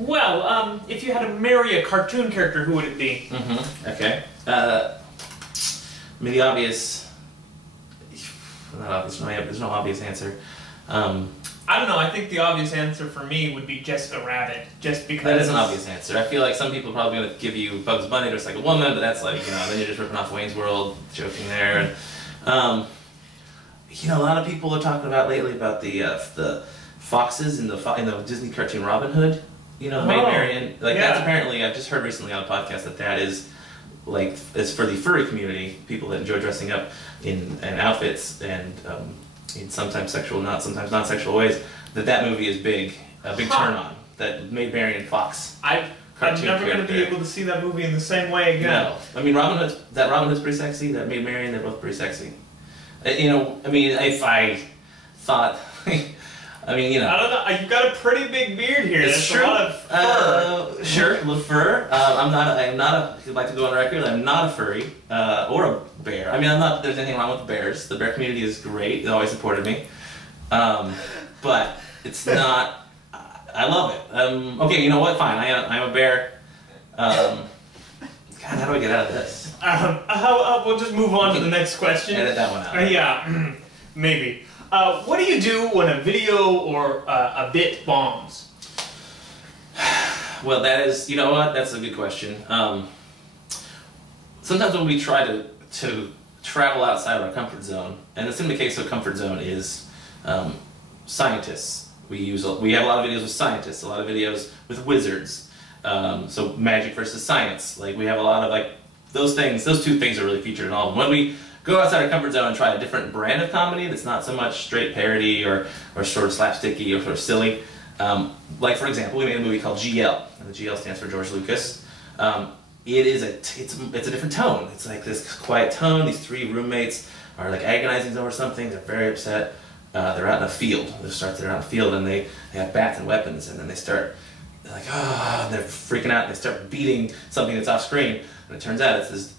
Well, if you had to marry a cartoon character, who would it be? Okay. I mean, the obvious... Not obvious, there's no obvious answer. I don't know, I think the obvious answer for me would be Jessica Rabbit, just because... That is an obvious answer. I feel like some people are probably going to give you Bugs Bunny dressed like a woman, but that's like, you know, then you're just ripping off Wayne's World, joking there. And, you know, a lot of people are talking about lately about the foxes in the Disney cartoon Robin Hood. You know, Maid Marian. Like, that's apparently, I've just heard recently on a podcast that is, like, it's for the furry community, people that enjoy dressing up in outfits and in sometimes sexual, sometimes non-sexual ways, that movie is a big turn on. That Maid Marian Fox. I'm never going to be able to see that movie in the same way again. No. I mean, Robin Hood's pretty sexy, that Maid Marian, they're both pretty sexy. You know, I mean, if I thought... I mean, you know. I don't know. You've got a pretty big beard here. It's true. A lot of fur. Sure, a little fur. I'd like to go on record, I'm not a furry, or a bear. I mean, there's anything wrong with bears. The bear community is great. They always supported me. But it's not, I love it. Okay, you know what? Fine, I'm a bear. God, how do I get out of this? We'll just move on to the next question. Edit that one out. Yeah, maybe. What do you do when a video or a bit bombs? Well, that is, you know what? That's a good question. Sometimes when we try to travel outside our comfort zone, and the CinemaQueso comfort zone is scientists. We have a lot of videos with scientists, a lot of videos with wizards. So magic versus science. Like, we have a lot of, like, those two things are really featured in all of them. When we go outside our comfort zone and try a different brand of comedy that's not so much straight parody or sort of slapsticky or sort of silly. Like, for example, we made a movie called GL, and the GL stands for George Lucas. It's a different tone. It's like this quiet tone. These three roommates are like agonizing over something. They're very upset. They're out in a field. They're out in a field and they have bats and weapons, and then they're like, oh, and they're freaking out and they start beating something that's off screen, and it turns out it's this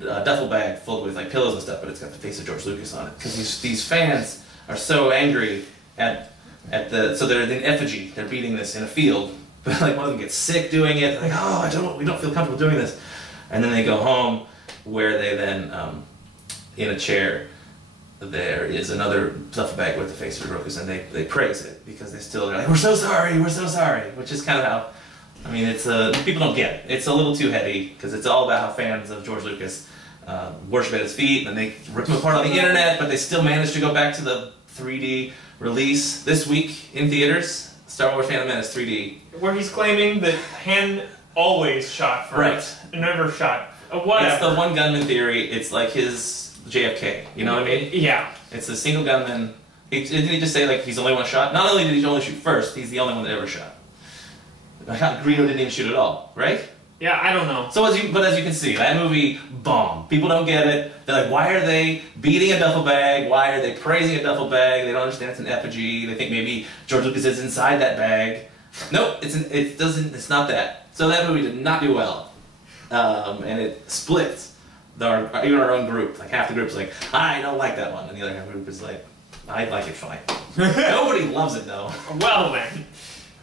duffel bag filled with like pillows and stuff, but it's got the face of George Lucas on it. Because these fans are so angry so they're in effigy. They're beating this in a field, but like one of them gets sick doing it. They're like, oh, we don't feel comfortable doing this. And then they go home, where they then in a chair there is another duffel bag with the face of George Lucas, and they praise it because they're like, we're so sorry, which is kind of how. I mean, it's people don't get it. It's a little too heady because it's all about how fans of George Lucas worship at his feet, and they rip him apart on the internet, but they still manage to go back to the 3D release this week in theaters. Star Wars Phantom Menace 3D. Where he's claiming that Han always shot first. Right. Never shot. Whatever. It's the one gunman theory. It's like his JFK. You know what I mean? Yeah. It's a single gunman. Didn't he just say like he's the only one shot? Not only did he only shoot first, he's the only one that ever shot. Greedo didn't even shoot at all, right? Yeah, I don't know. So as you can see, that movie bombed. People don't get it. They're like, why are they beating a duffel bag? Why are they praising a duffel bag? They don't understand it's an effigy. They think maybe George Lucas is inside that bag. Nope, it's not that. So that movie did not do well, and it split even our own group. Like half the group's like, I don't like that one, and the other half of the group is like, I like it fine. Nobody loves it though. Well then.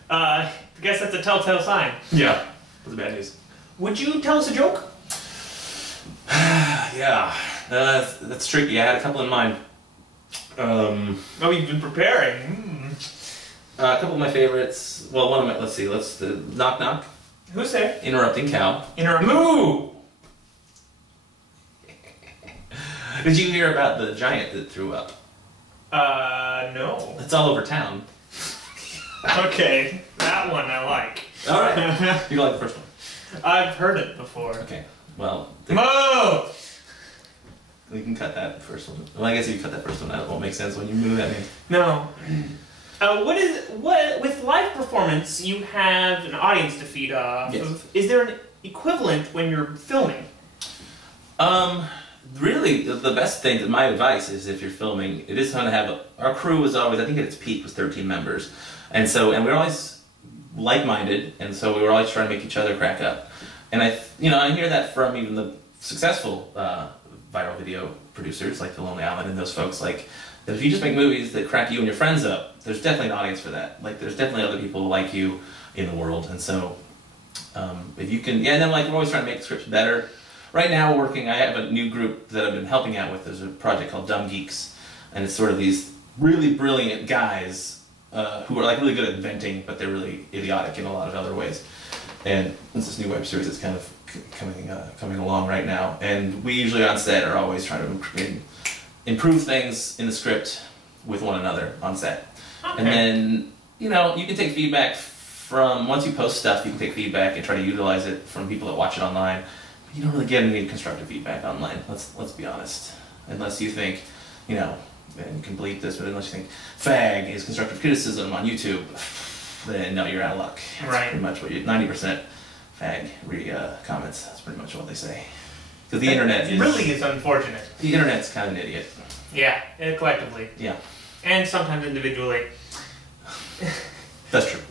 I guess that's a telltale sign. Yeah. That's bad news. Would you tell us a joke? Yeah. That's tricky. I had a couple in mind. Oh, you've been preparing. A couple of my favorites. Well, one of my... Let's see. Knock Knock. Who's there? Interrupting Cow. Moo! Did you hear about the giant that threw up? No. It's all over town. Okay, that one I like. All right. You like the first one? I've heard it before. Okay. Well. Moo! We can cut that first one. Well, I guess if you cut that first one, that won't make sense when you move at me. No. With live performance, you have an audience to feed off. Yes. Is there an equivalent when you're filming? Really, the best thing, my advice is if you're filming, it is fun to have our crew was always, I think at its peak was 13 members. And we're always like-minded, and so we were always trying to make each other crack up. And I hear that from even the successful viral video producers like The Lonely Island and those folks, like, that if you just make movies that crack you and your friends up, there's definitely an audience for that. Like, there's definitely other people like you in the world, and so if you can, yeah. And then like we're always trying to make scripts better. Right now, I have a new group that I've been helping out with. There's a project called Dumb Geeks, and it's sort of these really brilliant guys who are like really good at inventing, but they're really idiotic in a lot of other ways. And it's this new web series that's kind of coming along right now. And we usually on set are always trying to improve things in the script with one another on set. Okay. And then, you know, you can take feedback from, once you post stuff, you can take feedback and try to utilize it from people that watch it online. But you don't really get any constructive feedback online, let's be honest. Unless you think, you know, and you can bleep this, but unless you think fag is constructive criticism on YouTube, then no, you're out of luck. That's right. Pretty much what 90% fag comments, that's pretty much what they say. Because the internet really is unfortunate. The internet's kind of an idiot. Yeah, collectively. Yeah. And sometimes individually. That's true.